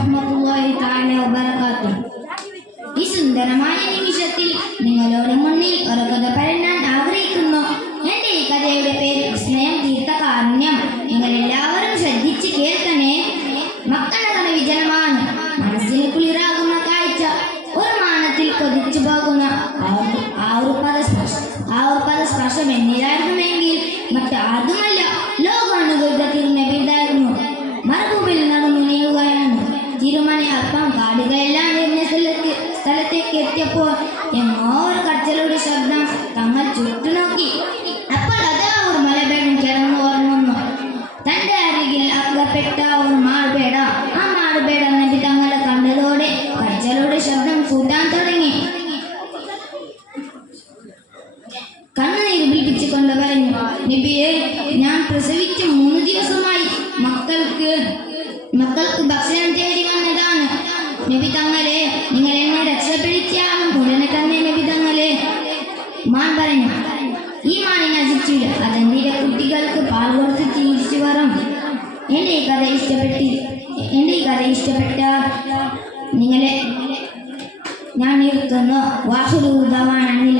വറഹ്മത്തുള്ളാഹി തആല വബറകാതുഹു. ഈ സുന്ദരമായ നിമിഷത്തിൽ നിങ്ങളുടെ മുന്നിൽ ഒരു കഥ പറയാൻ ആഗ്രഹിക്കുന്നു. എൻ്റെ ഈ കഥയുടെ പേര് വിസ്മയം തീർത്ത കാരുണ്യം. നിങ്ങൾ എല്ലാവരും ശ്രദ്ധിച്ച് കേൾക്കണേ. മക്കളെ വിജനമാണ്, മനസ്സിന് കുളിരാകുന്ന കാഴ്ച, ഒരു മാനത്തിൽ കൊതിച്ചു പോകുന്ന ആ ഒരു പദസ്പർശം എന്നിലായിരുന്നുവെങ്കിൽ മറ്റാരുമല്ല, ലോകാനുഗതത്തിൽ നബിതായിരുന്നു. മരുഭൂമിയിൽ നടന്നു നീങ്ങുകയാണ്. തിരുമണി അല്പം കാടുകയെല്ലാം നിറഞ്ഞ സ്ഥലത്തേക്ക് എത്തിയപ്പോൾ എങ്ങോ ഒരു കച്ചലുടെ ശബ്ദം തങ്ങൾ ചുറ്റുനോക്കി. അപ്പോൾ അത് ഒരു മലബേടൻ കിടന്നു ഓർമ്മന്നു. തന്റെ അരികിൽ അകപ്പെട്ട ഒരു മാൾപേട. ആ മാൾപേട നബി തങ്ങളെ കണ്ടതോടെ കച്ചലുടെ ശബ്ദം കൂട്ടാൻ തുടങ്ങി. കണ്ണുനീര് പിടിപ്പിച്ചുകൊണ്ട് പറഞ്ഞു, നബിയെ, ഞാൻ പ്രസവിച്ച് 3 ദിവസമായി. മക്കൾക്ക് ഭക്ഷണം തേടി വന്നതാണ്. നബി തങ്ങളെ, നിങ്ങൾ എന്നെ രക്ഷപ്പെടുത്തിയാലും ഉടനെ തന്നെ നബി തങ്ങളെ. മാൻ പറഞ്ഞു, ഈ മാൻ നശിച്ചില്ല, അതെന്റെ കുട്ടികൾക്ക് പാൽ കൊടുത്ത് തിരിച്ചു വരും. എൻ്റെ ഈ കഥ ഇഷ്ടപ്പെട്ട നിങ്ങളെ ഞാൻ നിർത്തുന്നു. വാഹുദവാൻ അനിൽ